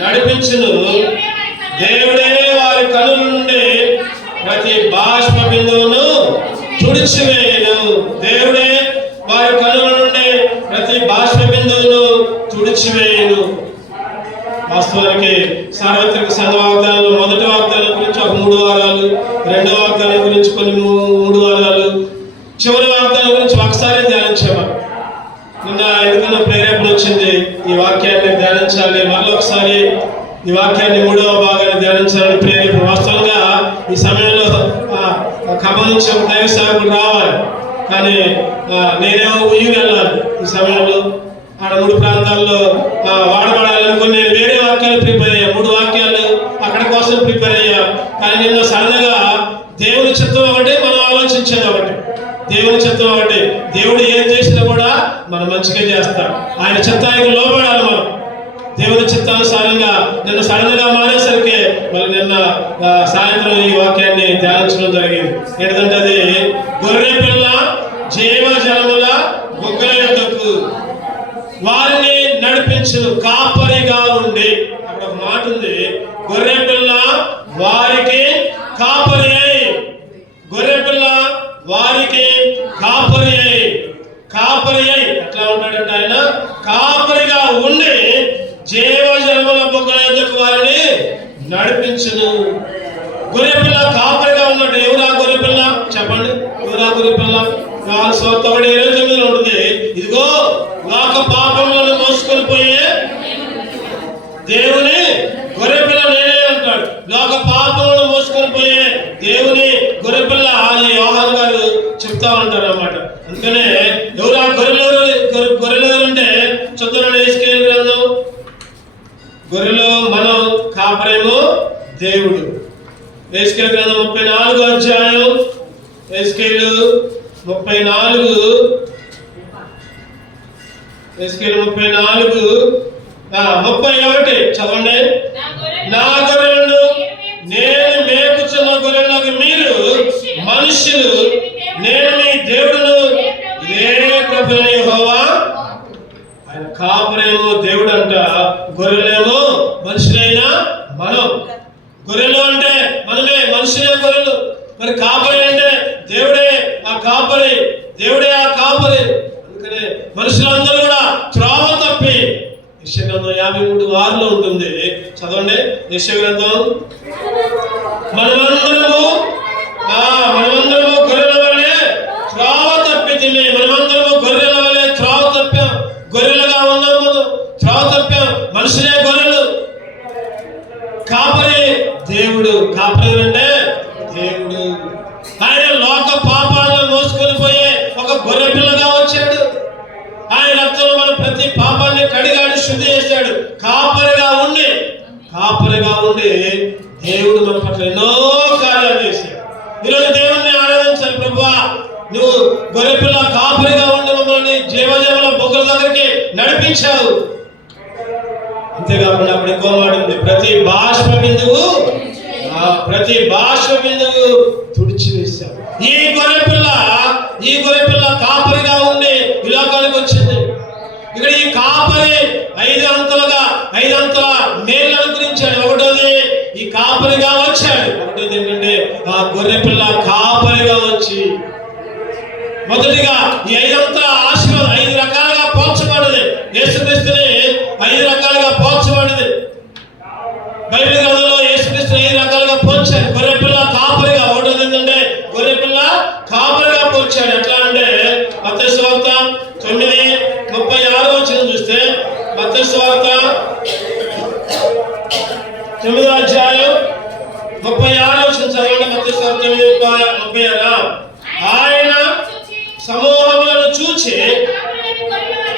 నడిపించును. దేవుడే వారి కనుల నుండి ప్రతి బాష్ప బిందువును తుడిచివేయును. దేవుడే వారి కనుల నుండి ప్రతి బాష్ప బిందువును తుడిచివేయును. వాస్తవానికి సార్వత్రిక సంఘ వాగ్దానాలు మొదటి వాగ్దానం గురించి ఒక 3 వారాలు, రెండో వాగ్దానం గురించి కొన్ని 3 వారాలు, చివరి వాగ్దానం గురించి ఒకసారి ధ్యానించేవారు. నిన్న ఎందుకన్నా ప్రేరేపణ వచ్చింది ఈ వాక్యాన్ని ధ్యానించాలి, మరొకసారి ఈ వాక్యాన్ని 3వ భాగాన్ని ధ్యానించాలని ప్రేరేపణ. వాస్తవంగా ఈ సమయంలో ఖమ్మం నుంచి ఒక దైవ సేవకుడు రావాలి, కానీ నేనేమో ఉయ్యూరు వెళ్ళాలి. ఈ సమయంలో ఆడ 3 ప్రాంతాల్లో వాడబడాలనుకుని నేను వేరే వాక్యాలు ప్రిపేర్ అయ్యా. 3 వాక్యాలు అక్కడ కోసం ప్రిపేర్ అయ్యా. కానీ నిన్న సడన్గా దేవుని చిత్తం ఒకటి, మనం ఆలోచించేది ఒకటి. దేవుని చిత్తం ఒకటి. దేవుడు ఏం చేసినా కూడా మనం మంచిగా చేస్తాం. ఆయన చిత్తానికి లోబడాలి మనం. దేవుని చిత్తానుసారంగా నిన్న సడన్గా మానేసరికి మళ్ళీ నిన్న సాయంత్రం ఈ వాక్యాన్ని ధ్యానించడం జరిగింది. ఏంటంటే అది గొర్రె పిల్ల జీవజలముల బుగ్గల యొద్దకు వారిని నడిపించును కాపరిగా ఉండి. అక్కడ ఒక మాట ఉంది, గొర్రె పిల్ల వారికి కాపరి అయి. గొర్రె పిల్ల వారికి కాపరి అయి. కాపరి అయి ఎట్లా ఉంటాడంటే ఆయన కాపరిగా ఉండి జీవజలముల బుగ్గల యొద్దకు వారిని నడిపించును. గొర్రె పిల్ల కాపరిగా ఉన్నట్టు. ఎవరా గొర్రె పిల్ల చెప్పండి? ఎవరా గొర్రె పిల్ల? స్వార్థ 1:29 ఉంటుంది. ఇదిగో లోక పాపములను మోసుకొని పోయే దేవుని గొర్రెపిల్ల నేనే అంటాడు. లోక పాపములను మోసుకొని పోయే దేవుని గొర్రెపిల్ల అని యోహాను గారు చెప్తా ఉంటారు అన్నమాట. అందుకనే ఎవరు ఆ గొర్రెలు అంటే చదువునండి యేసుకేలు గ్రంథం. గొర్రెలు మనం, కాపరేమో దేవుడు. యేసుకేలు గ్రంథం 34వ అధ్యాయం. యేసుకేలు 34 31 చదవండి. నా గొర్రెలను నేను మేపుచున్న గొర్రెలకు మీరు మనుష్యులు, నేను మీ దేవుడును, ఇదే ప్రభువైన యెహోవా. ఆయన కాపరేమో దేవుడు అంట, గొర్రెలేమో మనుషులైనా మనం. గొర్రెలు అంటే మనమే, మనుషులే గొర్రెలు. మరి కాపరి అంటే దేవుడే ఆ కాపరి, దేవుడే ఆ కాపరి. అందుకనే మనుషులందరూ కూడా త్రోవ తప్పి, యెషయా గ్రంథం 53:6 ఉంటుంది. చదవండి యెషయా గ్రంథం. మనమందరము గొర్రెల వలె త్రోవ తప్పితిమి. మనమందరము గొర్రెల వలె త్రోవ తప్పాం. గొర్రెలుగా ఉన్నాం మనం, త్రోవ తప్పాం. మనుషులే గొర్రెలు. కాపరి దేవుడు. కాపరి అంటే దేవుడు. ఆయన లోక పాపాలను మోసుకొని పోయే ఒక గొర్రె పిల్లగా వచ్చాడు. ఆయన రక్తంలో మన ప్రతి పాపాన్ని కడిగాడు, శుద్ధి చేశాడు. కాపరిగా ఉండి దేవుడు మన పట్ల ఎన్నో కార్యాలు చేశాడు. ఈరోజు దేవుడిని ఆరాధించాలి. ప్రభువా, నువ్వు గొర్రె పిల్ల కాపరిగా ఉండి మమ్మల్ని జీవజలముల బుగ్గల దగ్గరికి నడిపించావు. అంతేకాకుండా అప్పుడు ఇంకో మాట ఉంది, ప్రతి బాష్ప బిందువు తుడిచివేశావు. ఈ గొర్రె పిల్ల కాపరిగా ఉండి ఈ లోకానికి వచ్చింది. ఇక్కడ ఈ కాపరి 5 అంతల మేళ్ళ గురించాడు. ఒకటోది ఈ కాపరిగా వచ్చాడు. ఒకటోది ఏంటంటే ఆ గొర్రె పిల్ల కాపరిగా వచ్చి మొదటిగా ఈ 5 అంతల ఆశీర్వాదం 5 రకాలుగా పోల్చబడింది. యేసుక్రీస్తుని 5 రకాలుగా పోల్చబడింది. బైబిల్ గ్రంథంలో యేసుక్రీస్తుని 5 రకాలుగా పోల్చారు. గొర్రె పిల్ల కాపరిగా. ఒకటోది ఏంటంటే గొర్రె పిల్ల కాపరిగా పోల్చాడు. ఎట్లా అంటే మత్తయి సువార్త 9:36 చూస్తే, మత్తయి సువార్త 9వ అధ్యాయం 36 చదవండి. మత్తయి సువార్త 9:36. ఆయన సమూహములను చూచి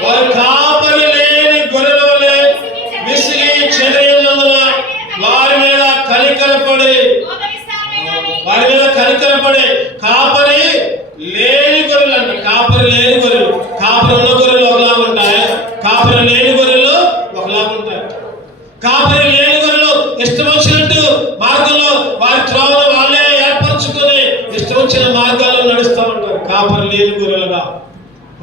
వారు కాపరి లేని గొర్రెల వలె విసిగి చెదరినందున వారి మీద కనికరపడి కాపరి లేని గొర్రెలు అంట. కాపరి లేని గొర్రెలు. కాపరి ఉన్న గొర్రెలు ఒకలాగా ఉంటాయి, కాపరి లేని గొర్రెలు ఒకలాగా ఉంటాయి. కాపరి లేని గొర్రెలు ఇష్టం వచ్చినట్టు మార్గంలో వారి త్రోవను వాళ్ళే ఏర్పరచుకొని ఇష్టం వచ్చిన మార్గాల్లో నడుస్తూ ఉంటారు. కాపరి లేని గొర్రెలుగా.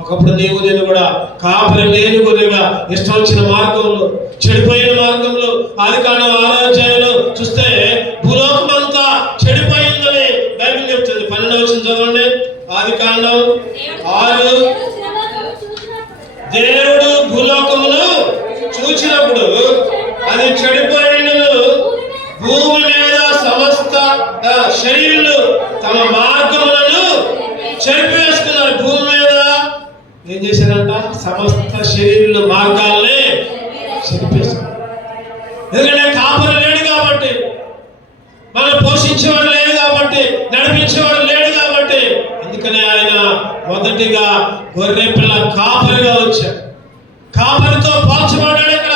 ఒకప్పుడు నీవు నేను కూడా కాపరి లేని గొర్రెగా ఇష్టం వచ్చిన మార్గంలో, చెడిపోయిన మార్గంలో, ఆదికాండం 6వ అధ్యాయంలో చూస్తే భూలోకం అంతా చెడిపోయిందని బైబిల్ చెప్తుంది. 12వ వచనం చదవండి. ఆదికాండం 6. దేవుడు భూలోకమును చూచినప్పుడు అది చెడిపోయినను, భూమి మీద సమస్త శరీరులు తమ మార్గములను చెరిపివేసుకున్నారు. భూమి మీద ఏం చేశారంట? సమస్త శరీరుల మార్గాలనే చెరిపేసుకున్నారు. ఎందుకంటే కాపరి లేడు కాబట్టి, మనం పోషించేవాడు లేడు కాబట్టి, నడిపించేవాడు లేడు కాబట్టి, అందుకనే ఆయన మొదటిగా గొర్రె పిల్ల కాపరిగా వచ్చాడు. కాపరితో పోల్చబడ్డాడు. ఇక్కడ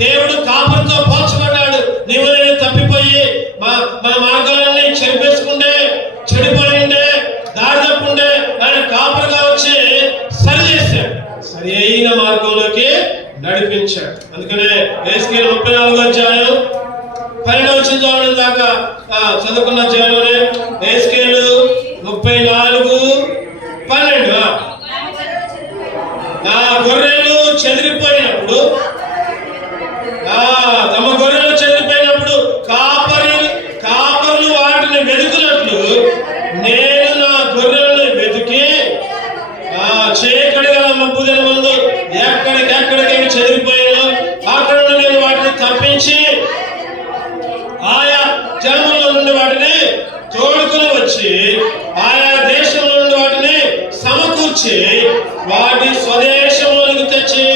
దేవుడు కాపరితో పోల్చబడ్డాడు. నీవు నేను తప్పిపోయి మన మార్గాలన్నీ చెరిపేసుకుంటే, చెడిపోయిండే, దారి తప్పుండే ఆయన కాపరిగా వచ్చి సరి చేశాడు. సరి అయిన మార్గంలోకి నడిపించాడు. అందుకనే యేసుకేలు 34వ అధ్యాయం 12వ వచనం దాకా చదువుకున్న అధ్యాయంలోనే యేసుకేలు 34:12 నా గొర్రెలు చెదిరిపోయినప్పుడు, తమ గొర్రెలు చెదిరిపోయినప్పుడు కాపరులు వాటిని వెతుకున్నట్లు నేను నా గొర్రెలను వెతికి చీకటి గల మబ్బు దినమందు ఎక్కడికి చెదిరిపోయాను అక్కడ నుండి నేను వాటిని తప్పించి ఆయా జన్మలో నుండి వాటిని తోడుకుని వచ్చి ఆయా దేశంలో నుండి వాటిని సమకూర్చి వాటి స్వదేశంలోనికి తెచ్చి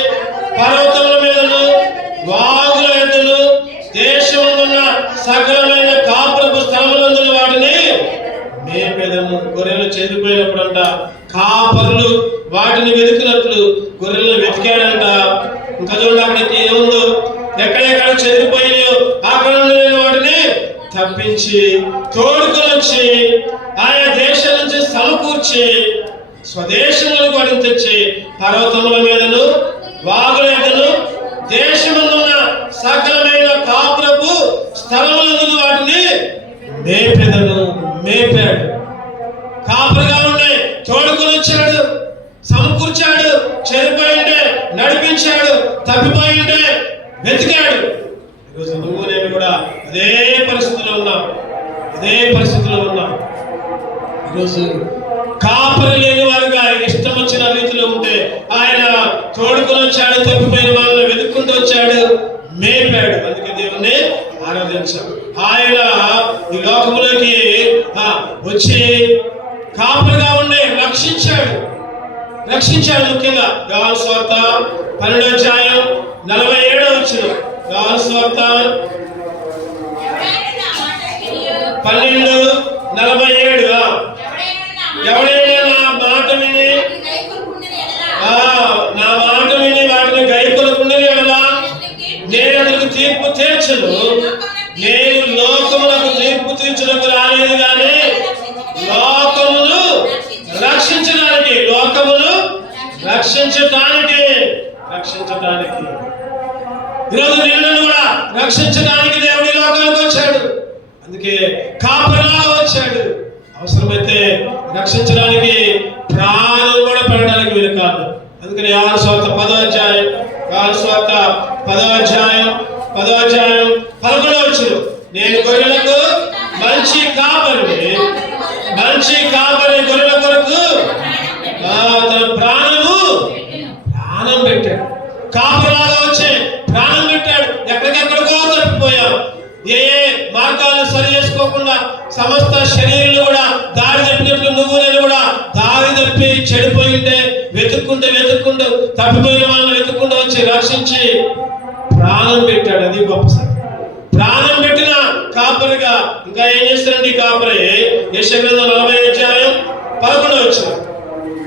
పర్వతముల మీదను వాగుల ఎద్దులు దేశంలో ఉన్న సకలమైన కాపురపు స్థలములందున వాటిని మేపెదము. గొర్రెలు చెదిరిపోయినప్పుడు అంట కాపరులు వాటిని వెతికినట్లు గొర్రెలను వెతికాడంట. ఇంకా చూడండి అక్కడికి ఏముందో, ఎక్కడెక్కడ చెదిరిపోయినాయో అక్కడ నుండి వాటిని తప్పించి తోడుకుని వచ్చి ఆయా దేశం నుంచి సమకూర్చి స్వదేశంలోకి వాటిని తెచ్చి పర్వతముల మీదను వాగుల ఎద్దను దేశమున్న సకలమైన కాపురపు స్థలములందు వాటిని మేపాడు. కాపురగా ఉండే తోడుకుని వచ్చాడు, సమకూర్చాడు, చెరిపోయిండే నడిపించాడు, తప్పిపోయిండే వెతికాడు. ఈరోజు నువ్వు నేను కూడా అదే పరిస్థితిలో ఉన్నాం. ఈరోజు కాపరి లేని వారుగా ఇష్టం వచ్చిన రీతిలో ఉంటే ఆయన తోడుకుని వచ్చాడు, తప్పిపోయిన వాళ్ళని వెతుక్కుంటూ వచ్చాడు, మేపాడు. అందుకే దేవుణ్ణి ఆరాధించాడు. ఆయన ఈ లోకములోకి వచ్చి కాపరిగా ఉండి రక్షించాడు. ముఖ్యంగా యోహాను సువార్త 12వ అధ్యాయం 47వ వచనం. యోహాను సువార్త 12:47 ఎవడైనా నా మాట విని వాటిని గైకొనకుండిన యెడల నేను అతనికి తీర్పు తీర్చను. నేను లోకములకు తీర్పు తీర్చుటకు రాలేదు కానీ లోకమును రక్షించడానికి ఈరోజు నిన్ను కూడా రక్షించడానికి దేవుడి లోకానికి వచ్చాడు. అందుకే కాపరిలాగా వచ్చాడు. అవసరమైతే రక్షించడానికి ప్రాణం కూడా పెట్టడానికి వీలు కాదు. అందుకని యోహాను సువార్త 10వ అధ్యాయం 11వ వచనం, నేను గొర్రెలకు మంచి కాపరి గొర్రెల కొరకు తన ప్రాణం పెట్టాడు. కాపరిలాగా వచ్చి ప్రాణం పెట్టాడు. ఎక్కడికెక్కడికో తప్పిపోయాం. ఏ మార్గాలను సరి చేసుకోకుండా సమస్త శరీరాలు కూడా దారి తప్పినట్లు నువ్వు నేను కూడా దారి తప్పి చెడిపోయింటే వెతుక్కుంటూ తప్పిపోయిన వాళ్ళని వెతుక్కుంటూ వచ్చి రక్షించి ప్రాణం పెట్టాడు. అది గొప్ప సార్. ప్రాణం పెట్టిన కాపరిగా ఇంకా ఏం చేస్తారండి కాపరి? యెషయా గ్రంథం 40వ అధ్యాయం 11వ వచనం.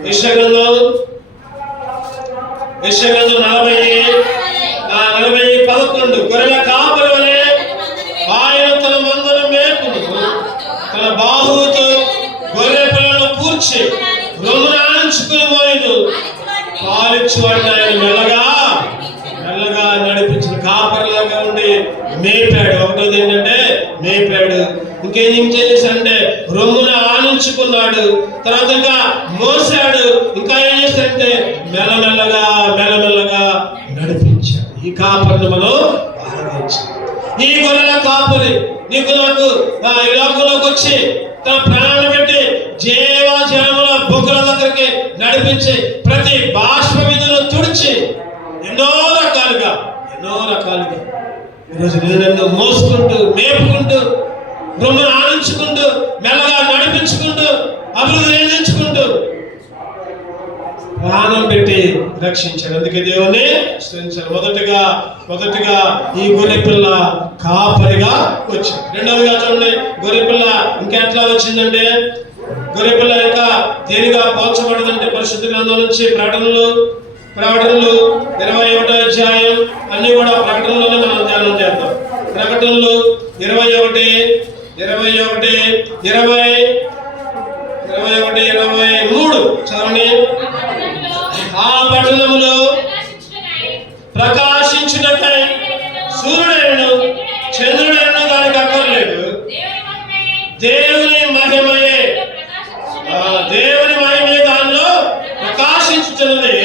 యెషయా గ్రంథం 40:11 గొర్రెల కాపరి వలె ఆయన తన మందను మేపును, తన బాహువుతో గొర్రె పిల్లలను కూర్చి రొమ్మున ఆనించుకుని మోయును. పాలిచ్చువాడిని ఆయన మెల్లగా నడిపించిన కాపరిలాగా ఉండి మేపాడు. ఒకటోది ఏంటంటే మేపాడు. ఇంకేం చేశాడంటే రొమ్మున ఆనించుకున్నాడు. తర్వాత ఇంకా మోసాడు. ఇంకా ఏం చేశాడంటే మెల్లమెల్లగా నడిపించాడు. ఈ కాపరిని మనం ఆరాధించాలి. ఈ గొర్రెల కాపరి నీకు నాకు ఈ లోకంలోకి వచ్చి తన ప్రాణాన్ని పెట్టి జీవజలముల బొగ్గల దగ్గరికి నడిపించి ప్రతి బాష్ప విధులు తుడిచి ఎన్నో రకాలుగా ఈరోజు నన్ను మోసుకుంటూ మేపుకుంటూ రొమ్మను ఆడించుకుంటూ మెల్లగా నడిపించుకుంటూ అభివృద్ధి చెందించుకుంటూ ప్రాణం పెట్టి రక్షించాడు. అందుకే దేవుని స్తుతించారు. మొదటిగా ఈ గొర్రె పిల్ల కాపరిగా వచ్చింది. రెండవదిగా చూడండి, గొర్రె పిల్ల ఇంకెట్లా వచ్చిందంటే, గొర్రె పిల్ల ఇంకా దేనిగా పోల్చబడదంటే పరిశుద్ధ గ్రంథం నుంచి ప్రకటనలు 21వ అధ్యాయం అన్ని కూడా ప్రకటనలోనే మనం ధ్యానం చేద్దాం. ప్రకటనలు 21:23 చదవండి. ఆ పట్టణములో ప్రకాశించుటకై సూర్యుడైనను చంద్రుడైనను దానికి అక్కర్లేదు, దేవుని మహిమయే దానిలో ప్రకాశించుతున్నది,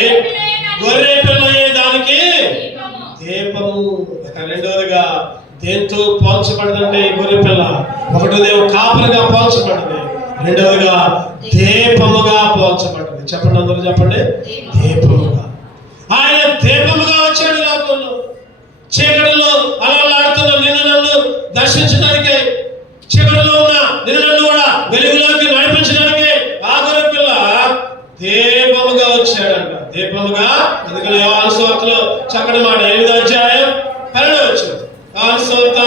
గొర్రె పిల్లయే దానికి దీపము. రెండవదిగా దేంతో పోల్చబడదంటే ఈ గొర్రె పిల్ల ఒకటో దేవుడు కాపరిగా పోల్చబడింది, రెండవదిగా దీపముగా పోల్చబడింది. చెప్పండి, అందరూ చెప్పండి. దీపముగా ఆయన దీపముగా వచ్చాడు. లోకంలో చీకటిలో అలలాడుతున్న నిన్ను నన్ను దర్శించడానికి, చీకటిలో ఉన్న నిన్ను నన్ను కూడా వెలుగులోకి నడిపించడానికి ఆ గొర్రె పిల్ల దీపముగా వచ్చాడంట. దీపముగా. అందుకని యోహాను సువార్తలో చక్కటి మాట 8వ అధ్యాయం 12వ వచనం. యోహాను సువార్త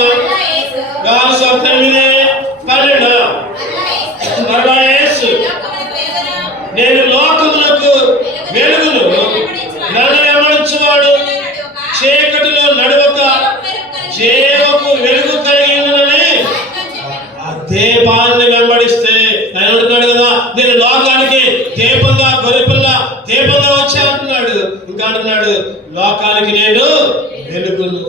8:12. మరలా యేసు, నేను లోకములకు వెలుగును, నన్ను వెంబడించువాడు చీకటిలో నడవక జీవపు వెలుగు కలిగి ఉన్నదని ఆ దీపాన్ని వెంబడిస్తే ఆయన అంటున్నాడు కదా, నేను లోకానికి దీపంగా, గొర్రెపిల్ల దీపంగా వచ్చా అంటున్నాడు. ఇంకా అంటున్నాడు, లోకానికి నేను వెలుగును.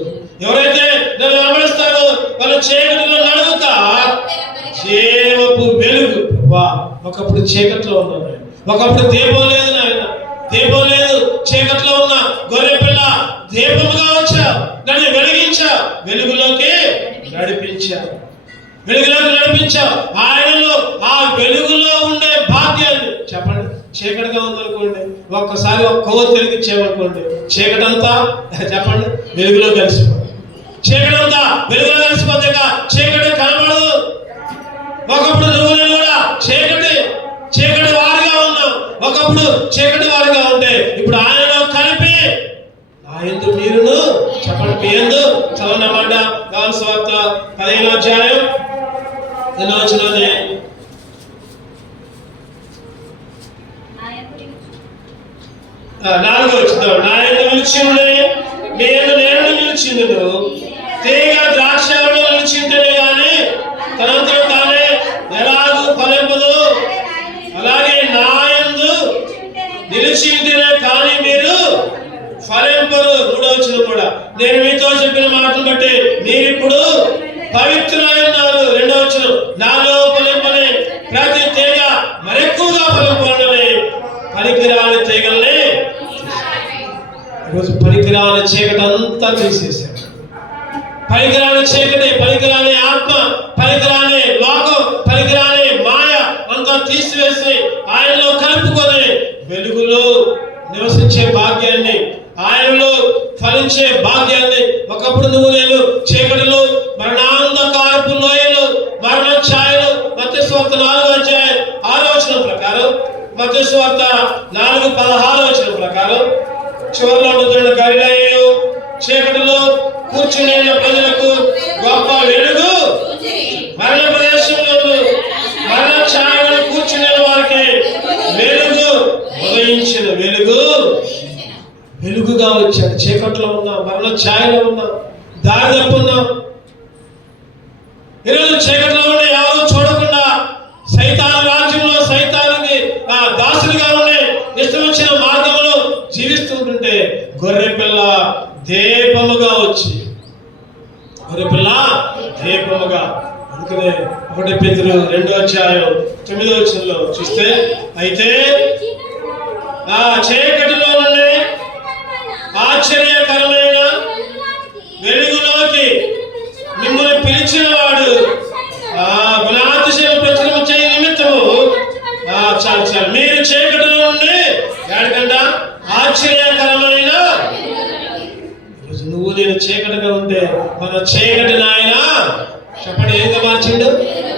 ఎవరైతే నన్ను వెంబడిస్తారో వాళ్ళు చీకటిలో నడవక జీవపు వెలుగు. ఒకప్పుడు చీకట్లో ఉన్నాను, ఒకప్పుడు దీపం లేదు నాయన, దీపం లేదు, చీకట్లో ఉన్న గొర్రె పిల్ల దీపముగా వచ్చా, నన్ను వెలిగించా, వెలుగులోకి నడిపించా. ఆయనలో ఆ వెలుగులో ఉండే భాగ్యాన్ని. చెప్పండి, చీకటిగా ఉందనుకోండి, ఒక్కసారి ఒక కొవ్వు వెలిగించామనుకోండి, చీకటంతా చెప్పండి వెలుగులో కలిసిపోతుంది. చీకటంతా వెలుగులో కలిసిపోతే చీకటి కనబడదు. ఒకప్పుడు నువ్వు నేను కూడా చీకటి వారిగా ఉన్నాం. ఒకప్పుడు చీకటి వారిగా ఉంటే ఇప్పుడు ఆయనలో కలిపి నా యందు మీరును. చెప్పండి, మీ యందు. చదవనమాట యోహాను సువార్త 15వ అధ్యాయం 8వ వచనాన్ని. నాలుగో వచనం. నా యందు నిలిచియుండి మీ యందు నేను నిలిచియుండును, తీగ ద్రాక్షలో నిలిచింటేనే గాని తనంతలో తానే ఎలాగూ ఫలింపదు, అలాగే నా యందు నిలిచింటేనే కానీ మీరు ఫలింపరు. 3వ వచనం కూడా, నేను మీతో చెప్పిన మాటను బట్టి మీరు ఇప్పుడు పవిత్రులై ఉన్నారు. 2వ వచనం, నాలో ఫలింపని ప్రతి తీగ మరెక్కువగా ఫలింపాలని పనికిరాని తీగల్ని. ఈరోజు పనికిరాని చీకటి అంతా తీసేశారు. పనికిరాని చీకటి, పనికిరాని ఆత్మ, పనికిరాని లోకం, పనికిరాని మాయ అంతా తీసివేసి ఆయనలో కలుపుకొని వెలుగులో నివసించే భాగ్యాన్ని, ఆయనలో ఫలించే భాగ్యాన్ని. ఒకప్పుడు నువ్వు నేను చీకటిలో, మరణాంధకారపు లోయలు, మరణ ఛాయలు. మత్తయి సువార్త 4వ అధ్యాయం 6వ వచనం ప్రకారం, మత్తయి సువార్త 4:16వ వచనం ప్రకారం, చివరిలో ఉంటుంది, గలిలయలో చీకటిలో కూర్చుని ప్రజలకు గొప్ప వెలుగు, మరణ ప్రదేశంలో మరణ ఛాయలు కూర్చునే వారికి వెలుగు ఉదయించిన. వెలుగుగా వచ్చాడు. చీకట్లో ఉన్నాం, మరణ ఛాయలో ఉన్నాం, దారి తప్పున్నాం. ఈరోజు చీకట్లో ఉండి ఎవరు చూడకుండా సైతాను రాజ్యంలో సైతానికి దాసులుగా ఉండి ఇష్టం వచ్చిన మార్గంలో జీవిస్తుంటుంటే గొర్రె పిల్ల దీపముగా వచ్చి, దీపముగా. అందుకనే 1 పేతురు 2వ అధ్యాయం 9వ వచనంలో చూస్తే, అయితే ఆ చీకటిలో నుండి ఆశ్చర్యకరమైన వెలుగులోకి పిలిచిన వాడు గుణాతిశయం ప్రచురణ చేయ నిమిత్తము చాలు చాలు మీరు చీకటిలో నుండి ఎక్కడికంట ఆశ్చర్యకరమైన ఈరోజు నువ్వు నేను చీకటిగా ఉంటే మన చీకటిని ఆయన చెప్పండి ఏంగా మార్చిండు,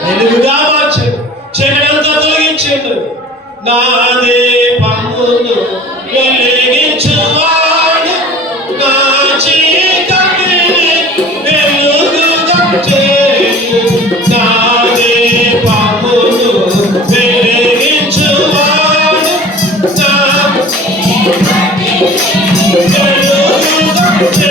వెలుగుగా మార్చాడు, చీకటి అంతా తొలగించాడు. నా దీపమును వెలిగించువాడు నా చీకటిని వెలుగుగా చేయు. నా దీపమును వెలిగించువాడు నా వెలుగుగా చేయు.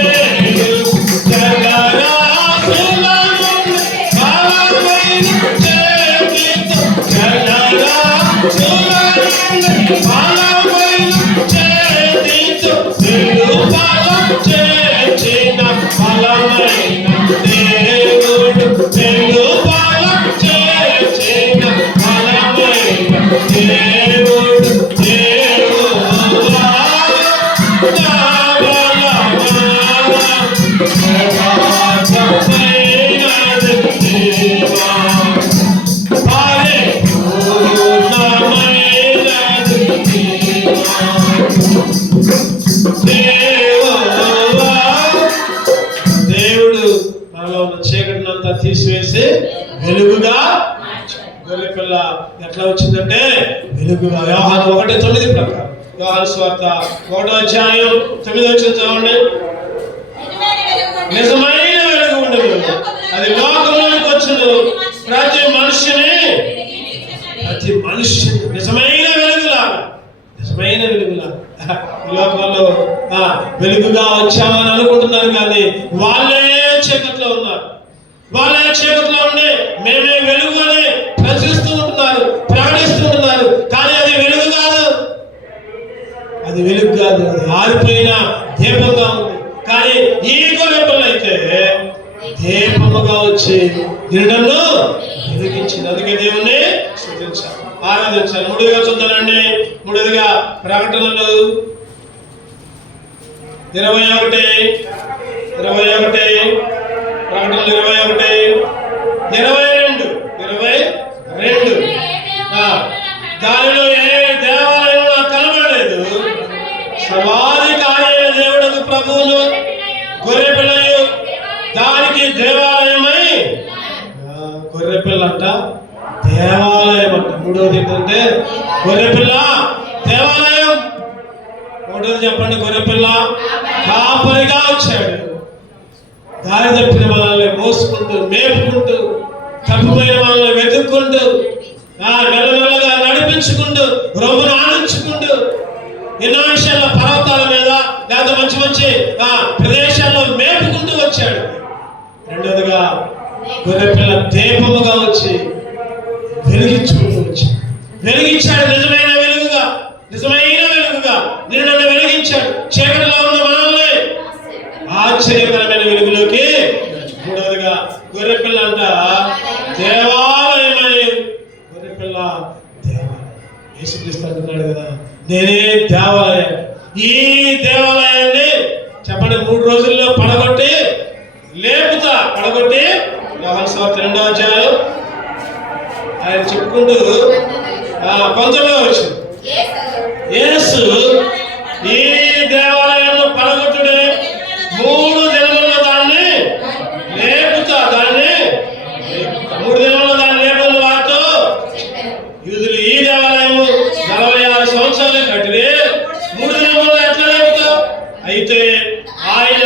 దేవుడు మనలో ఉన్న చీకటినంతా తీసివేసి వెలుగుగా. గొర్రె పిల్ల ఎట్లా వచ్చిందంటే వెలుగుగా. యోహాను 1:9 ప్రకారం, యోహాను సువార్త 1:9 చదవండి. నిజమైన వెలుగు ఉండదు, అది లోకంలోనికి వచ్చును, ప్రతి మనిషిని నిజమైన వెలుగులా ఈ లోకంలో వెలుగుగా వచ్చామని అనుకుంటున్నారు, కానీ వాళ్ళే చీకట్లో ఉన్నారు. వాళ్ళే చీకట్లో ఉండి మేమే వెలుగు అని ప్రచురిస్తూ ఉంటున్నారు, ప్రకటిస్తూ ఉంటున్నారు. కానీ అది వెలుగు కాదు, అది ఆరిపోయిన దీపంగా ఉంది. కానీ ఈ గొర్రె పిల్ల అయితే దీపముగా వచ్చి నిన్ను వెలిగించింది. అందుకే దేవుణ్ణి స్తుతించాలి, ఆరాధించాలి. 3గా చూద్దానండి. 3గా ప్రకటనలు 21 ప్రకటనలు 22 దానిలో ఏ దేవాలయం నాకు కనబడలేదు. సర్వాధికారి అయిన దేవుడు ప్రభువును గొర్రె పిల్లయు దానికి దేవాలయమై. గొర్రె పిల్ల అంట దేవాలయం అంట. 3వది ఏంటంటే గొర్రె పిల్ల దేవాలయం. 1వది చెప్పండి, గొర్రె పిల్ల కాపరిగా వచ్చాడు. దారి తప్పిన మనల్ని మోసుకుంటూ మేపుకుంటూ తప్పిపోయిన మనల్ని వెతుక్కుంటూ మెల్లమెల్లగా నడిపించుకుంటూ రొమ్మును ఆనించుకుంటూ ఎన్నో విషయాల్లో పర్వతాల మీద లేదా మంచి మంచి ప్రదేశాల్లో మేపుకుంటూ వచ్చాడు. 2వదిగా గొర్రె పిల్ల దీపముగా వచ్చి వెలిగించుకుంటూ వచ్చాడు. వెలిగించాడు, నిజమైన వెలుగుగా నిన్ను వెలిగించాడు. చీకటిలో ఉన్న మనల్ని ఆశ్చర్యకరమైన వెలుగులోకి. 3వదిగా గొర్రె పిల్ల అంట దేవాలయమై. గొర్రె పిల్ల దేవాలయం. యేసుక్రీస్తు అంటున్నాడు కదా, నేనే దేవాలయం. ఈ దేవాలయాన్ని చెప్పండి 3 రోజుల్లో పడగొట్టి యోహాను సువార్త 2వ ఆయన చెప్పుకుంటూ 19వ వచ్చింది. యేసు ఈ దేవాలయాన్ని పడగొట్టుడే 3 దినముల్లో దాన్ని లేపుతా 3 దినముల్లో దాన్ని లేపని వారితో యూదులు ఈ దేవాలయము 46 సంవత్సరాలు కట్టిరే 3 దినముల్లో ఎట్లా లేపుతావు? అయితే ఆయన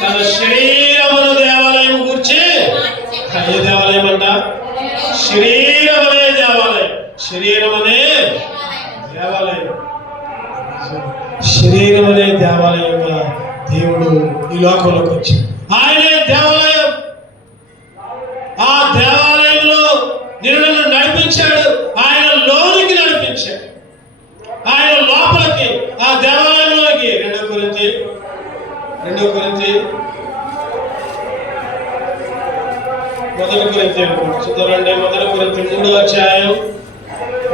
తన శరీరమును దేవాలయం కూర్చి. ఏ దేవాలయం అంట? శరీరమనే దేవాలయం. శరీరం అనే దేవాలయంగా దేవుడు ఈ లోకంలోకి వచ్చాడు. ఆయనే దేవాలయం. ఆ దేవాలయంలో నిన్ను నడిపించాడు. ఆయన లోనికి నడిపించాడు, ఆయన లోపలికి, ఆ దేవాలయంలోకి. 2 కొరింథీ చూద్దామండి. 1 కొరింథీ 3వ అధ్యాయం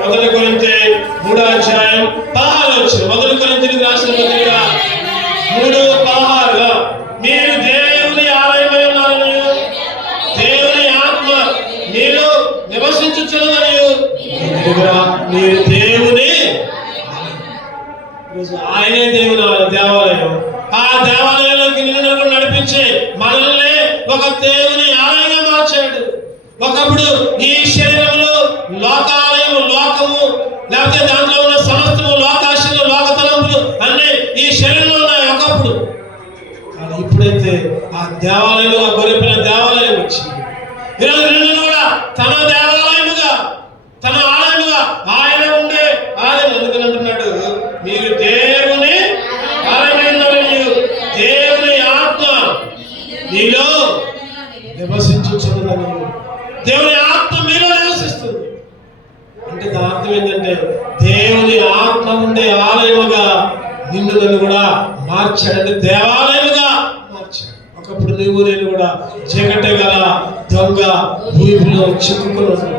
1 కొరింథీ 3వ అధ్యాయం 16 వచ్చిన 1 కొరింథీకి రాసిన పత్రిక 3:16 మీరు దేవుని ఆలయమై ఉన్నారని, దేవుని మీరు దేవుని, ఆయనే దేవుని దేవాలయం. ఆ దేవాలయంలోకి నిన్ను నడిపించి మనల్ని ఒక దేవుని ఆలయంగా మార్చాడు. ఒకప్పుడు ఈ శరీరంలో లోకాలయము, లోకము, లేకపోతే దాంట్లో ఉన్న సమస్తము, లోకాశలు, లోక తలంపులు అన్నీ ఈ శరీరంలో ఉన్నాయి ఒకప్పుడు. కానీ ఇప్పుడైతే ఆ దేవాలయంలో, ఆ గొర్రెపిల్ల దేవాలయం వచ్చింది. ఈరోజు నిన్ను కూడా తన దేవాలయముగా, తన ఆలయముగా ఆయన ఉండే ఆలయం. అందుకని అంటున్నాడు, మీరు దేవుని ఆలయమైనవి, దేవుని ఆత్మ మీలో నివసించుచున్నదని. దేవుని ఆత్మ మీలో నివసిస్తుంది అంటే దాని అర్థం ఏంటంటే దేవుని ఆత్మ ఉండే ఆలయముగా నిన్ను నన్ను కూడా మార్చాడంటే దేవాలయముగా మార్చాడు. ఒకప్పుడు నువ్వు నేను కూడా చీకటగల దొంగ ఊపిలో చిక్కుకున్నాను.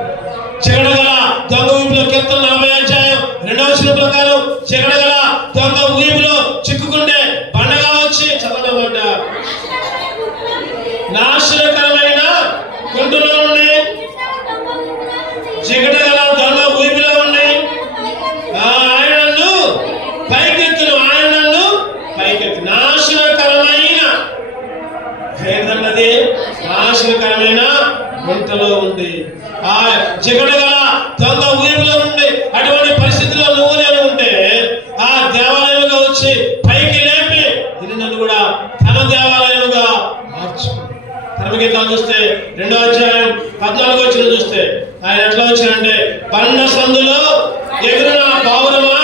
చీకటగల దొంగ ఊపిలో కీర్తన 40 అధ్యాయం 2వ వచనం ప్రకారం చీకటగల దొంగ ఊపిలో చిక్కుకుంటే పండగ వచ్చి చదవమంట నాశనకరమైన గుంటలో ఉండి, చీకటగల దొంగ ఊపిలో ఉండి ఆయన నన్ను పైకెత్తును, ఆయన నన్ను పైకెత్తి. నాశనకరమైన ఏంటన్నది, నాశనకరమైన గుంటలో ఉంది, ఆ చీకటగల దొంగ ఊపిలో ఉండి. అటువంటి పరిస్థితిలో నువ్వు నేను ఉంటే ఆ దేవాలయముగా వచ్చి పైకి లేపి నన్ను కూడా తన దేవాలయముగా మార్చు. పరమగీతాలు చూస్తే 2వ అధ్యాయం 14వ వచనం చూస్తే ఆయన ఎట్లా వచ్చారంటే, బండ సందులో ఎదురున పౌరమా,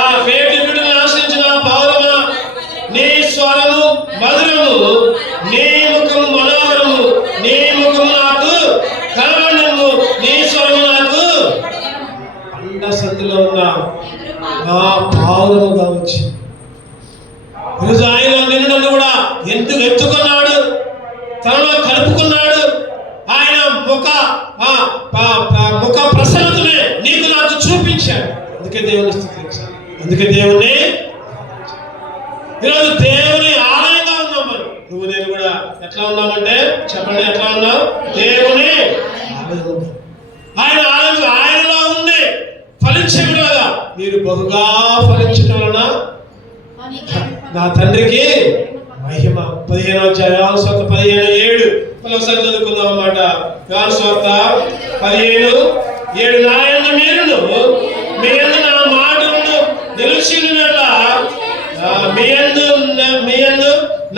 ఆ పేటి బిడ్డను ఆశ్రయించిన పౌరమా, నీ స్వరము మధురము, నీ ముఖము మనోహరము, నీ ముఖము నాకు కనబడము, నీ స్వరము నాకు. బండ సందులో ఉన్న ఆ పౌరముగా వచ్చి ఈరోజు ఆయన నిన్ను కూడా ఎందుకు ఎత్తుకున్నాడు, తనలో కలుపుకున్నాడు. ఆయన ముఖ ప్రసన్నతనే నీకు నాకు చూపించాడు. అందుకే దేవుని స్తుతించాలి, అందుకే దేవుని. ఈరోజు దేవుని ఆలయంగా ఉన్నాం మనం. నువ్వు నేను కూడా ఎట్లా ఉన్నామంటే చెప్పండి, ఎట్లా ఉన్నావు? దేవుని ఆలయం. ఆయన ఆలయం, ఆయనలో ఉండి ఫలించేలాగా మీరు బహుగా ఫలించడం వలన నా తండ్రికి మహిమ. 15వ అధ్యాయం యోహాను సువార్త 15:7 ఒకసారి చదువుకుందాం అన్నమాట. యోహాను సువార్త 15:7 నా యందు మీరును, మీ యందు నా మాటలను నిలిచినట్ల, మీ యందు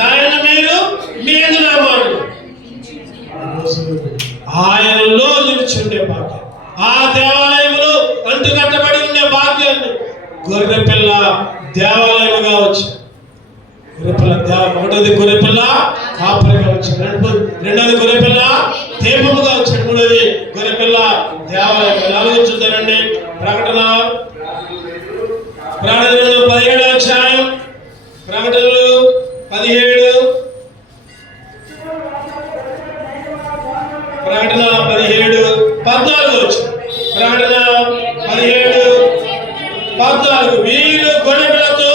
నా యందు మీరు, మీ యందు నా మాటలు. ఆయనలో నిలిచి ఉండే భాగ్యం, ఆ దేవాలయంలో అంటుకట్టబడి ఉండే భాగ్యాన్ని గొర్రెపిల్ల దేవాలయముగా వచ్చి, గొర్రెపిల్ల ఒకటోది గొర్రెపిల్ల కాపరిగా వచ్చింది, రెండోది గొర్రెపిల్ల దీపముగా వచ్చాడు, మూడోది గొర్రెపిల్ల దేవాలయం. 4 చూద్దానండి. ప్రకటన 17వ అధ్యాయం, ప్రకటనలు 17, ప్రకటన 17:14 వచ్చింది. ప్రకటన 17:14 వీరు గొర్రెపిల్లతో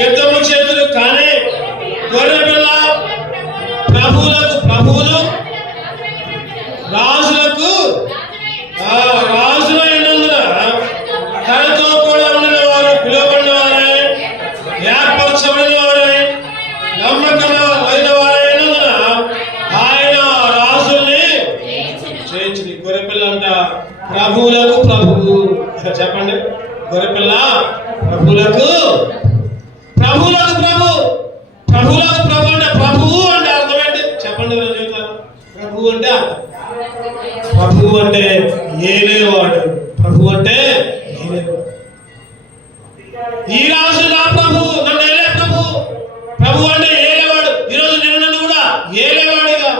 యుద్ధము చేతులు, కానీ గొర్రెపిల్ల ప్రభువులకు ప్రభువులు, రాజులకు రాజులు అయినందున తనతో కూడా ఉండిన వారు, పిలువబడిన వారే, ఏర్పరచబడిన వారే, నమ్మకమైన వారైనందున ఆయన రాజుల్ని జయించింది. గొర్రెపిల్ల అంట ప్రభువులకు ప్రభువు. చెప్పండి, గొర్రెపిల్ల ప్రభువులకు ప్రభువులకు ప్రభు. ప్రభువులకు ప్రభు అంటే, ప్రభువు అంటే అర్థం ఏంటి చెప్పండి. ప్రభువు అంటే ప్రభువు అంటే ఏలేవాడు. ప్రభు అంటే ఏలేవాడు. ఈ రాజు నా ప్రభు, నన్ను ఏలే ప్రభు. ప్రభు అంటే ఏలేవాడు. ఈరోజు నిన్ను కూడా ఏలేవాడిగా.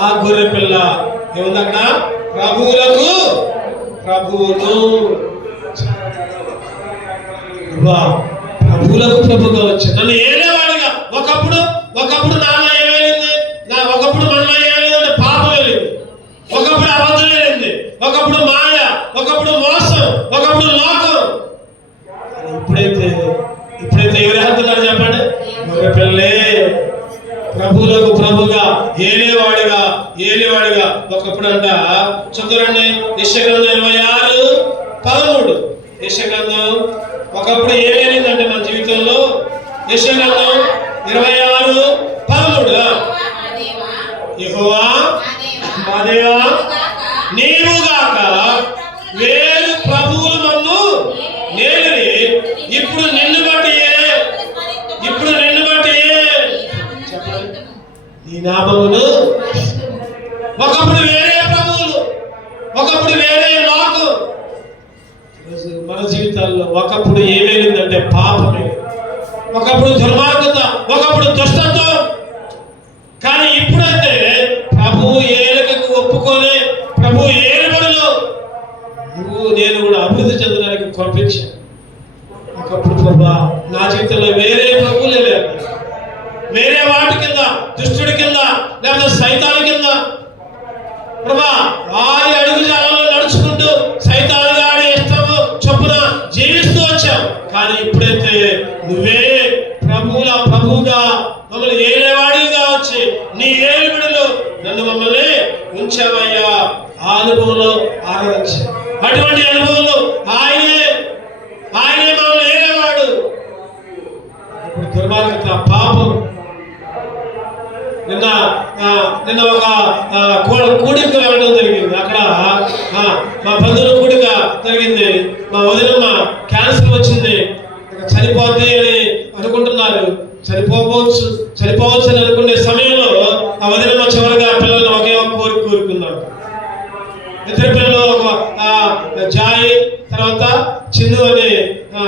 ఆ గొర్రెపిల్ల ఏముందక్కడ? ప్రభువులకు ప్రభువును. ప్రభువులకు ప్రభుగా వచ్చాడు, నన్ను ఏలేవాడిగా. ఒకప్పుడు నాన్న ఏమైంది, ఒకప్పుడు మనలో ఏమైంది, పాపం వెళ్ళింది, ఒకప్పుడు అబద్ధం వెళ్ళింది, ఒకప్పుడు మాయ, ఒకప్పుడు మోసం, ఒకప్పుడు లోకం. ఇప్పుడైతే ఎవరు వెళ్తున్నారు చెప్పండి? గొర్రెపిల్లే ప్రభువులకు ప్రభుగా ఏలేవాడిగా ఒకప్పుడు అంట. చూడండి యెషయా గ్రంథం 26:13. యెషయా గ్రంథం ఒకప్పుడు ఏమేందంటే మన జీవితంలో. యెషయా గ్రంథం 26:13. యెహోవా మా దేవా నీవుగాక వేరు ప్రభువులు నన్ను నేలని ఇప్పుడు నిన్ను బట్టి నీ నామమును. ఒకప్పుడు వేరే ప్రభువులు, ఒకప్పుడు వేరే లోకం. మన జీవితాల్లో ఒకప్పుడు ఏమేమిందంటే పాపమే, ఒకప్పుడు దుర్మార్గత, ఒకప్పుడు దుష్టత్వం. కానీ ఇప్పుడైతే ప్రభు ఏలికకు ఒప్పుకొని ప్రభు ఏలుబడిలో నువ్వు నేను కూడా అభివృద్ధి చెందడానికి పంపించాను. ఒకప్పుడు ప్రభా నా జీవితంలో వేరే ప్రభువులే లేరు, వేరే వాటి కింద, దుష్టుడి కింద, లేదా సైతాను కింద ప్రభా వారి అడుగుజాడల్లో నడుచుకుంటూ సైతాను గాడి ఇష్టము చొప్పున జీవిస్తూ వచ్చావు. కానీ ఇప్పుడైతే నువ్వే ప్రభువుగా మమ్మల్ని ఏలేవాడిగా వచ్చి నీ ఏలుబడిలో నన్ను మమ్మల్ని ఉంచావయ్యా. ఆ అనుభవంలో ఆరాధించ, అటువంటి అనుభవంలో ఆయనే మమ్మల్ని ఏలేవాడు. ఇప్పుడు దుర్మార్గత, పాపం. నిన్న ఒక కూడిక వెళ్ళడం జరిగింది. అక్కడ మా బంధువుల కూడిక జరిగింది. మా వదినమ్మ క్యాన్సర్ వచ్చింది, చనిపోద్ది అని అనుకుంటున్నారు. చనిపోవచ్చు అని అనుకునే సమయంలో ఆ వదినమ్మ చివరిగా పిల్లల్ని ఒకే ఒక కోరుకున్నాడు. ఇద్దరు పిల్లలు, ఒక జాయి, తర్వాత చిన్ను అని.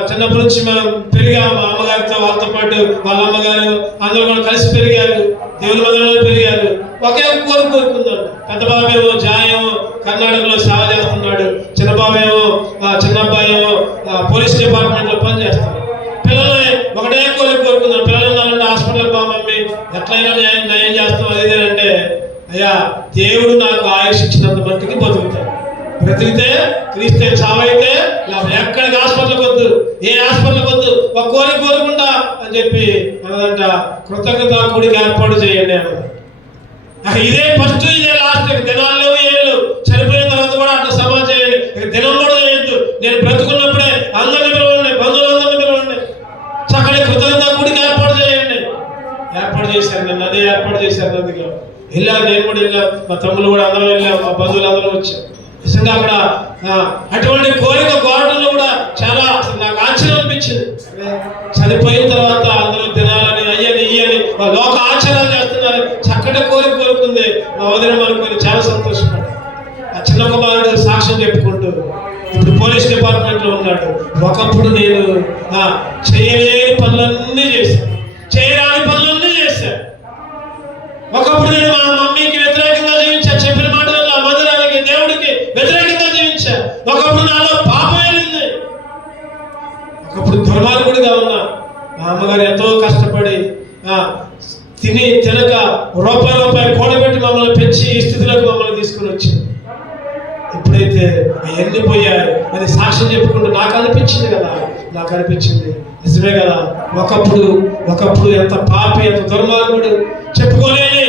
చిన్నప్పటి నుంచి మేము పెరిగాము మా అమ్మగారితో, వాళ్ళతో పాటు వాళ్ళ అమ్మగారు అందరూ కూడా కలిసి పెరిగారు, దేవుని మందిరంలో పెరిగారు. ఒకే కోరుకున్నాడు. పెద్ద బాబేమో జాయేమో కర్ణాటకలో సేవ చేస్తున్నాడు, చిన్న బాబేమో చిన్నబ్బాయి ఏమో పోలీస్ డిపార్ట్మెంట్ లో పని చేస్తున్నాడు. పిల్లల్ని ఒకటే కోరుకున్నాడు. పిల్లలు ఉన్నారంటే హాస్పిటల్కి బా మమ్మీ, ఎట్లయినా నయం చేస్తాం అది అంటే, అయ్యా దేవుడు నాకు ఆయుష్ ఇచ్చినంత మట్టికి బతుకుతాడు. బ్రతికితే క్రీస్తే, చావైతే ఎక్కడికి హాస్పిటల్కి వద్దు, ఏ హాస్పిటల్కి వద్దు, ఒక కోరుకుంటా అని చెప్పి అన్నదంట. కృతజ్ఞత కూడిక ఏర్పాటు చేయండి అన్నది. ఇదే ఫస్ట్, ఇదే లాస్ట్. దినాలు లేవు, ఏళ్ళు. చనిపోయిన తర్వాత కూడా అట్లా సమాజ చేయండి. దినం కూడా చేయొద్దు. నేను బ్రతుకున్నప్పుడే అందరిని పిలవండి, బంధువులందరినీ పిలవండి. చక్కటి కృతజ్ఞత కూడిక ఏర్పాటు చేయండి. ఏర్పాటు చేశారు, నన్ను అదే ఏర్పాటు చేశారు. అందులో వెళ్ళాను, నేను కూడా వెళ్ళాను, మా తమ్ముళ్ళు కూడా అందరూ వెళ్ళాము, మా బంధువులు అందరూ వచ్చారు. నిజంగా అక్కడ అటువంటి కోరిక కోరడంలో కూడా చాలా నాకు ఆశ్చర్యం అనిపించింది. చనిపోయిన తర్వాత అందరూ తినాలని, అయ్యని ఇయ్యని లోక ఆచారాలు చేస్తున్నారు. చక్కటి కోరుకుంది మా వదిన అనుకొని చాలా సంతోషపడ్డాడు. ఆ చిన్న కుమారుడు సాక్ష్యం చెప్పుకుంటూ ఇప్పుడు పోలీస్ డిపార్ట్మెంట్ లో ఉన్నాడు. ఒకప్పుడు నేను చేయలేని పనులన్నీ చేశాను, చేయరాని పనులన్నీ చేశాను. ఒకప్పుడు నేను మా మమ్మీకి వ్యతిరేకంగా జీవించా, చెప్పిన మాటలు ఆ మందిరానికి, దేవుడికి వ్యతిరేకంగా జీవించా. ఒకప్పుడు నాలో పాపం వెళ్ళింది. ఒకప్పుడు దుర్మార్గుడిగా ఉన్నా. మా అమ్మగారు ఎంతో కష్టపడి తినక రూపాయి కూడబెట్టి మమ్మల్ని పెంచి ఈ స్థితిలోకి మమ్మల్ని తీసుకుని వచ్చింది. ఇప్పుడైతే అవన్నీ పోయాయి అని సాక్ష్యం చెప్పుకుంటూ నాకు అనిపించింది. నిజమే కదా. ఒకప్పుడు ఎంత పాపి, ఎంత దుర్మార్గుడు, చెప్పుకోలేని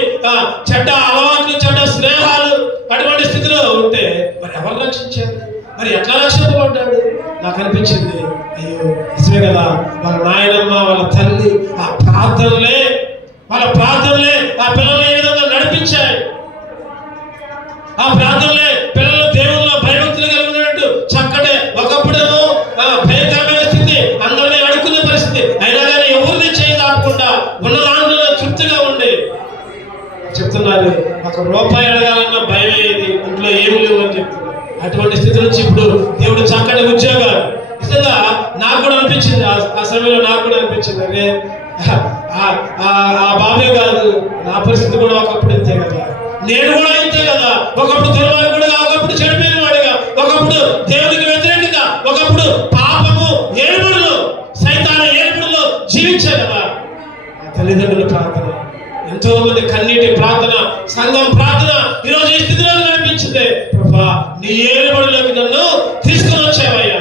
చెడ్డ అలవాట్లు, చెడ్డ స్నేహాలు, అటువంటి స్థితిలో ఉంటే మరి ఎవరు రక్షించారు? మరి ఎట్లా రక్షింపబడ్డాడు? నాకు అనిపించింది, అయ్యో నిజమే కదా. వాళ్ళ నాయనమ్మ, వాళ్ళ తల్లి వాళ్ళ ప్రార్థనలే ఆ పిల్లలు ఏ విధంగా నడిపించాయి. ఆ ప్రార్థనలే పిల్లలు దేవుళ్ళ భయభక్తులు కలిగినట్టు చక్కటి. ఒకప్పుడేమో భయంకరమైన స్థితి, అందరినీ అడుక్కునే పరిస్థితి, అయినా కానీ ఎవరిని చేయకుండా ఉన్న దాంట్లో తృప్తిగా ఉండి చెప్తున్నారు. ₹1 అడగాలన్న భయం అయ్యేది, ఇంట్లో ఏమి లేవు అని చెప్తున్నారు. అటువంటి స్థితి నుంచి ఇప్పుడు దేవుడు చక్కటి ఉద్యోగాలు. నిజంగా నాకు కూడా అనిపించింది, ఆ సమయంలో నాకు కూడా అనిపించింది, అరే ఆ బాబే కాదు, నా పరిస్థితి కూడా ఒకప్పుడు ఇంతే కదా, నేను కూడా ఇంతే కదా. ఒకప్పుడు దుర్మార్గుడుగా, ఒకప్పుడు చెడిపోయిన వాడిగా, ఒకప్పుడు దేవుడికి వ్యతిరేకంగా, ఒకప్పుడు పాపము ఏలుబడిలో, సైతాను ఏలుబడిలో జీవించా కదా. తల్లిదండ్రుల ప్రార్థన, ఎంతో మంది కన్నీటి ప్రార్థన, సంఘం ప్రార్థన ఈరోజు ఈ స్థితిలో కనిపించింది. ప్రభా నీ ఏలుబడిలోకి నన్ను తీసుకుని వచ్చావయ్యా.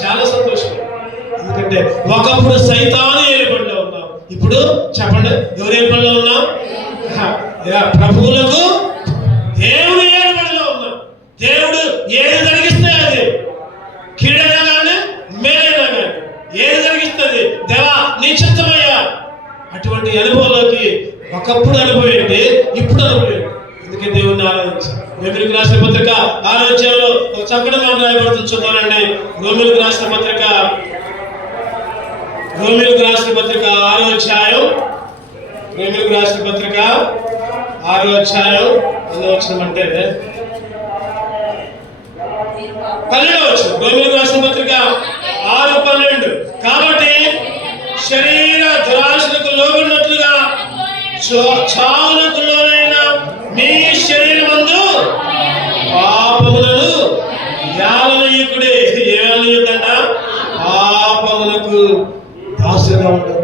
చాలా సంతోషం. ఎందుకంటే ఒకప్పుడు సైతాను ఏలుబడిలో ఉన్నావు, ఇప్పుడు చెప్పండి, ఎవరి పనిలో ఉన్నాం? ప్రభువులకు దేవుడు ఏలుబడిలో ఉన్నాం. దేవుడు ఏది జరిగిస్తే అది, కీడైనా కానీ మేలైనా కానీ ఏది జరిగిస్తుంది, దేవా నీ చిత్తమయ్యా. అటువంటి అనుభవంలోకి ఒకప్పుడు అనుభవేంటి, ఇప్పుడు అనుభవేంటి. అందుకే దేవుణ్ణి ఆరాధించాలి. రోమిలకు రాసిన పత్రిక 6వ అధ్యాయంలో ఒక చక్కటి మాట రాయబడుతుంది, చూద్దానండి. రోమిలకు రాసిన పత్రిక 6వ అధ్యాయం, రోమిలకు రాసిన పత్రిక 6వ అధ్యాయం వచ్చినమంటే 12వ వచనం. రోమిలకు రాసిన పత్రిక 6:12. కాబట్టి శరీర దురాశలకు లోబడినట్లుగా చావునకు లోనైన మీ శరీరమందు పాపములను యాలనీయకుడే. ఏమనీయకంట? పాపములకు దాసుగా ఉండదు.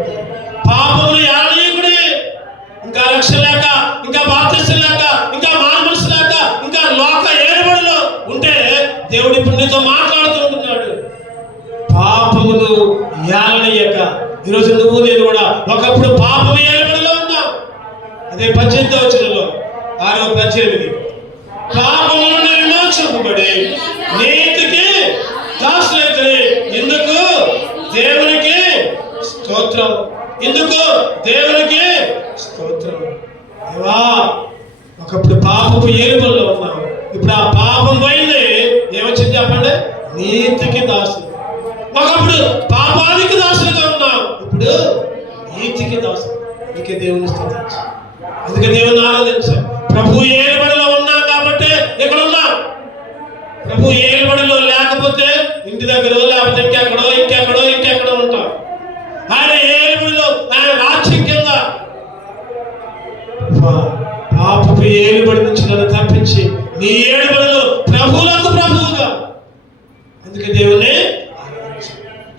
పాపములు యాలనీయకుడే. ఇంకా రక్షణ లేక, ఇంకా బాప్తిసం లేక, ఇంకా మానమనసు లేక, ఇంకా లోక ఏలుబడిలో ఉంటే దేవుడు ఇప్పుడు నీతో మాట్లాడుతూ ఉంటున్నాడు. పాపములు యాలనీయక. ఈరోజు నువ్వు నేను కూడా ఒకప్పుడు పాపము ఏలుబడిలో ఉన్నాం. అదే 18వ వచనంలో 6:18. పాపము నుండి విమోచింపబడి నీతికి దాసులైతిరి. ఎందుకు? దేవునికి స్తోత్రం. ఎందుకు? దేవునికి స్తోత్రం. దేవా, ఒకప్పుడు పాపపు ఏలుబడిలో ఉన్నాం, ఇప్పుడు ఆ పాపం పోయింది. ఏమొచ్చింది చెప్పండి? నీతికి దాసులు. ఒకప్పుడు పాపానికి దాసులుగా ఉన్నాం, ఇప్పుడు నీతికి దాసులు. అందుకే దేవుని స్తుతించు, అందుకే దేవుని ఆరాధించాం. ప్రభు ఏలుబడిలో ఉన్నాం కాబట్టి ఇక్కడ ఉన్నాం. ప్రభు ఏలుబడిలో లేకపోతే ఇంటి దగ్గర, లేకపోతే ఇంకెక్కడో ఉంటాం. ఆయన ఏలుబడిలో, ఆయన రాజ్యం కింద పాపపు ఏలుబడి నుంచి నన్ను తప్పించి నీ ఏలుబడిలో ప్రభువులకు ప్రభువుగా. అందుకే దేవుని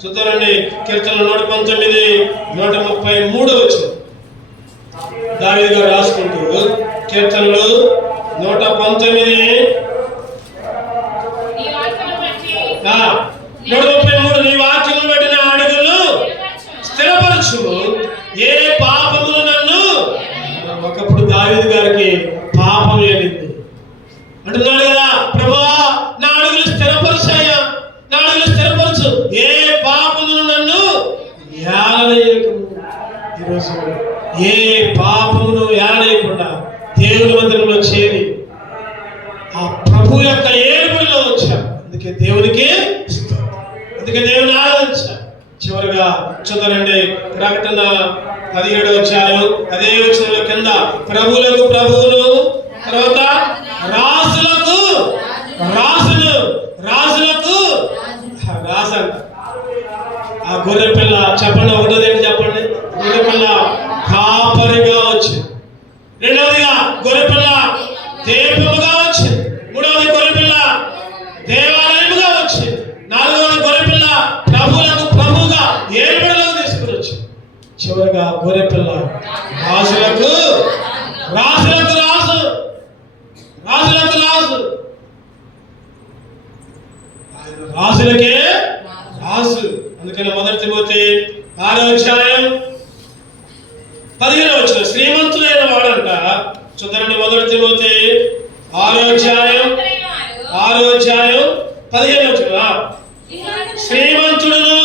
చూద్దామండి. కీర్తనలు 119, 133 వచనం దావీదు గారు రాసుకుంటూ, కీర్తనలు 119, 133. నీ వాక్యము బట్టి నా అడుగులను స్థిరపరచు, ఏ పాపములు నన్ను. ఒకప్పుడు దావీదు గారికి పాపం ఏలింది అంటున్నాడు కదా, ప్రభువా నా అడుగులు స్థిరపరచాయా, నా అడుగులు స్థిరపరచు, ఏ పాపములు నన్ను యాలనీయకు. ఈరోజు ఏ పాపమును యాలనీయకుండా దేవుని మందిరంలో చేరి ఆ ప్రభు యొక్క ఏలుబడిలో వచ్చాం. అందుకే దేవునికి స్తోత్రం, అందుకే దేవుని ఆరాధించాం. చివరిగా చూద్దానండి, ప్రకటన 17వ అధ్యాయం అదే వచనంలో కింద ప్రభువులకు ప్రభువును, తర్వాత రాజులకు రాజును, రాజులకు రాజంట. ఆ గొర్రె పిల్ల చెప్పండి, ఒకటోదేంటి చెప్పండి? గొర్రె పిల్ల కాపరిగా వచ్చింది. రెండవదిగా గొర్రె పిల్ల దీపముగా వచ్చింది. మూడవది గొర్రె పిల్ల దేవాలయముగా వచ్చింది. నాలుగవది గొర్రె పిల్ల ప్రభువులకు ప్రభువుగా ఏలుబడిలోకి తీసుకుని వచ్చింది. చివరిగా గొర్రె పిల్ల రాజులకు రాజులకు రాజు, రాజులకు రాజు. ఆయన రాజులకే రాజు. అందుకని 1 తిమోతి 6వ అధ్యాయం 15వ వచనం, శ్రీమంతుడైన వాడంట. చూద్దామండి, 1 తిమోతి 6వ అధ్యాయం 15వ వచనం. శ్రీమంతుడును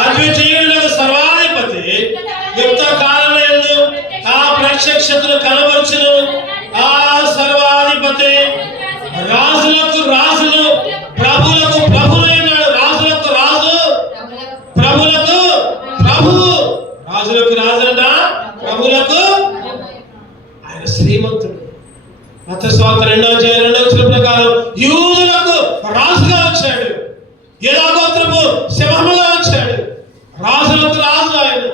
అద్వితీయుడు సర్వాధిపతి యుక్త కాలమందు ఆ ప్రత్యక్షతను కనబరుచును ఆ సర్వాధిపతి రాజులకు రాజును, ప్రభువులకు ప్రభువైనాడు. రాజులకు రాజు, ప్రభువులకు ప్రభువు. రాజులకు రాజు అంట, ప్రభువులకు. ఆయన శ్రీమంతుడు. మత్తయి సువార్త 2వ అధ్యాయం 2వ వచనం ప్రకారం యూదులకు రాజుగా వచ్చాడు, యూదా గోత్రపు సింహముగా వచ్చాడు. రాజులకు రాజు ఆయన.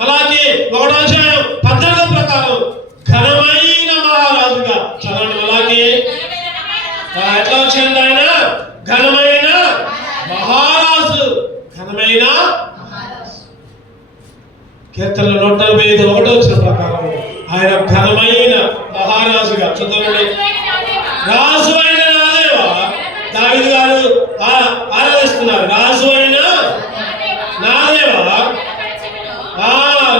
మలాకి 1వ అధ్యాయం 14వ ప్రకారం ఘనమైన మహారాజుగా. చదవండి, మలాకి ఎట్లా వచ్చింది? ఆయన ఘనమైన మహారాజు, ఘనమైన. కీర్తనలు 145 1వ వచనం ప్రకారం ఆయన ఘనమైన మహారాజుగా. చూద్దామండి, రాజు అయిన నా దేవా. దావీదు గారు ఆరాధిస్తున్నారు, రాజు అయిన నా దేవా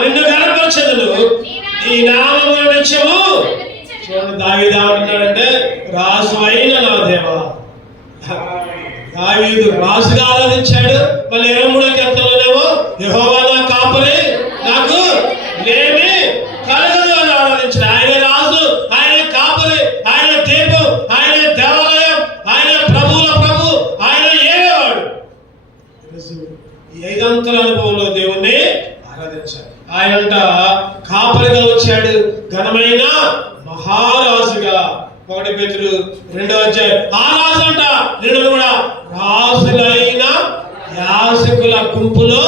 నిన్ను నామమును నిత్యము. చూడండి దావీదు ఏమంటున్నాడంటే, రాజు అయిన నా దేవా. దావీదు రాజుగా ఆరాధించాడు. మళ్ళీ 23వ కీర్తనలోనేమో యెహోవా నా కాపరి, నాకు ఏమీ కలగదు అని ఆరాధించాడు. ఆయన రాజు, ఆయన కాపరి, ఆయన దీపం, ఆయన దేవాలయం, ఆయన ప్రభువుల ప్రభు, ఆయన ఏలేవాడు. ఈ 5 అంతల అనుభవంలో దేవుణ్ణి ఆరాధించాడు. ఆయనంట కాపరిగా వచ్చాడు, ఘనమైన మహారాజుగా. 1 పేతురు 2వ అధ్యాయం. ఆ రాజు అంట నేను కూడా రాజులైన యాజకుల గుంపులో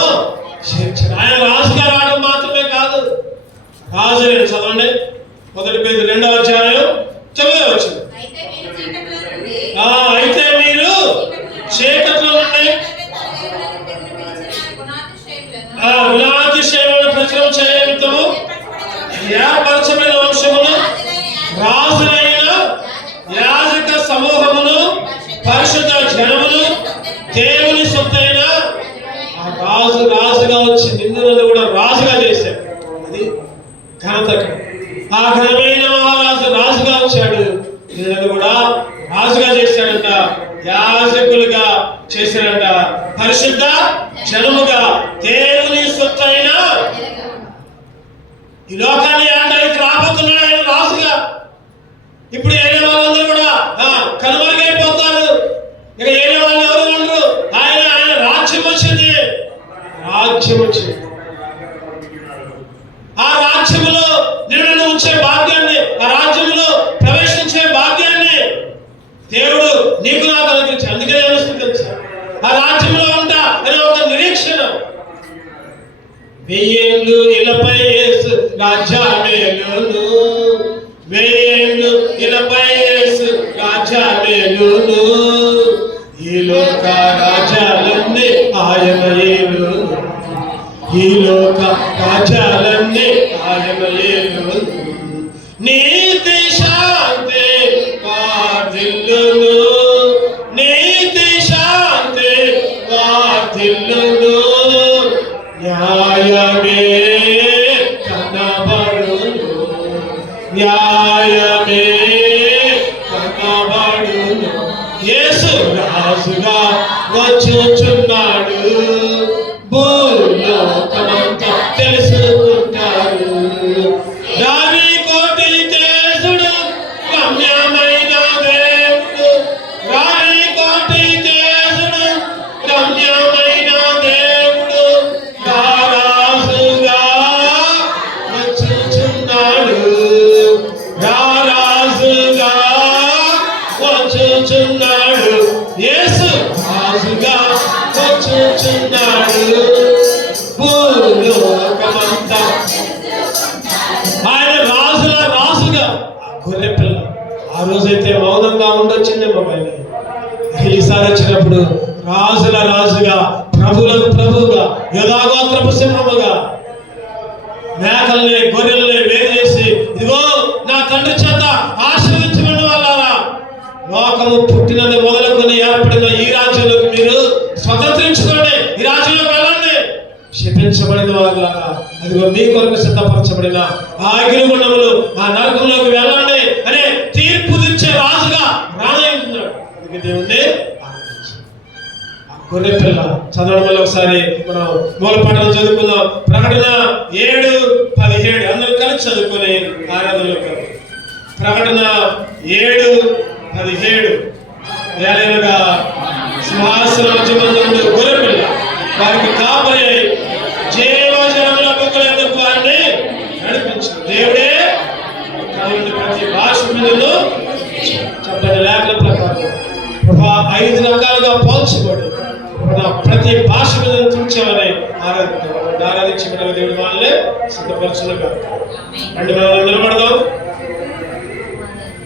చేర్చాడు. ఆయన రాజుగా రావడం మాత్రమే కాదు, రాజు చదవండి 1 పేతురు 2వ అధ్యాయం 9వ వచనం. అయితే మీరు చీకట్లో నుండి గుణాతిశయములను ప్రచురం చేయనిమిత్తము ఏర్పరచబడిన వంశమును, రాజులైన యాజక సమూహమును, పరిశుద్ధ జనమును, దేవుని సొత్తైన ఆ రాజుగా వచ్చి నిన్ను కూడా రాజుగా చేశాడు. అది ఘనత. ఆ ఘనమైన మహారాజు రాజుగా వచ్చాడు, నిన్ను కూడా రాజుగా చేశాడంట, యాజకులుగా చేశాడంట, పరిశుద్ధ జనముగా, దేవుని సొత్తైన. ఈ లోకాన్ని ఏడాదికి రాబోతున్నాడు ఆయన రాజుగా. ఇప్పుడు ఏలే వాళ్ళందరూ కూడా కనుమరుగైపోతారు. ఇక ఏలే వాళ్ళు ఎవరు ఉండరు. ఆయన రాజ్యం వచ్చింది. ఆ రాజ్యములో నిన్ను ఉంచే భాగ్యాన్ని, ఆ రాజ్యంలో ప్రవేశించే భాగ్యాన్ని దేవుడు నీకు నాకు అనుగ్రహించాడు. అందుకనే అనుష్ఠించాడు. ఆ రాజ్యంలో ఉంటా అనే ఒక నిరీక్షణ. 1000 ఏళ్ళు ఇలపై యేసు రాజ్యమేలును, 1000 ఏళ్ళు ఇలపై యేసు రాజ్యమేలును, ఈ లోక రాజ్యాలన్నీ ఆయన ఏలును, ఈ లోక రాజ్యాలన్నీ ఆయన ఏలును, నీతి శాంతి వార్ధిల్లును, నీతి శాంతి వార్ధిల్లును, న్యాయమే కనబడును, న్యాయమే కనబడును. యేసు రాజుగా వచ్చుచున్నాడు, భూలోకమంతా తెలుసుకుంటాడు. రావి కోటి తేజుడు, రమ్యమైన దేవుడు, రావి కోటి తేజుడు, రమ్యమైన దేవుడు, రారాజుగా వచ్చుచున్నాడు, రారాజుగా వచ్చుచున్నాడు, యేసు రాజుగా వచ్చుచున్నాడు, భూలోకమంతా. ఆయన రాజుగా. గొర్రె పిల్ల ఆ రోజైతే మౌనంగా ఉండొచ్చిందేమో, కానీ ఈసారి వచ్చినప్పుడు రాజుగా, ప్రభువులకు ప్రభువుగా, యోధాగోత్రపు సింహముగా, మేకల్ని గొర్రెల్ని వేరు చేసి, ఇదిగో నా తండ్రి చేత ఆశీర్వదించబడిన వాళ్ళారా, లోకము పుట్టినది మొదలుకొని ఏర్పడిన ఈ రాజ్యంలోకి మీరు స్వతంత్రించుకోండి, ఈ రాజ్యంలోకి వెళ్ళండి. శపించబడిన వాళ్ళారా, అదిగో మీ కొరకు సిద్ధపరచబడిన ఆ అగ్నిగుండములు, ఆ నరకంలోకి వెళ్ళండి అనే తీర్పు తెచ్చే రాజుగా రానయ్యున్నాడు. అందుకే దేవుణ్ణి గొర్రె పిల్ల చదవడం వల్ల ఒకసారి మనం మూలపాఠం చదువుకుందాం. ప్రకటన 7:17 అందరూ కలిసి చదువుకొని ఆరాధనలోకి. ప్రకటన 7:17 ఏలైనగా సింహాసనం గొర్రె పిల్ల వారికి కాపరి జీవజనముల బుగ్గలందుకు వారిని నడిపించారు. దేవుడే ప్రతి భాష మీద చెప్పండి. లేఖన ప్రకారం ప్రభా 5 రకాలుగా పోల్చబడి ప్రతి భాష మీద చూచామని ఆరాధించబడిన దేవుడి వాళ్ళే సిద్ధపరచులుగా. 2 నిలబడదాం.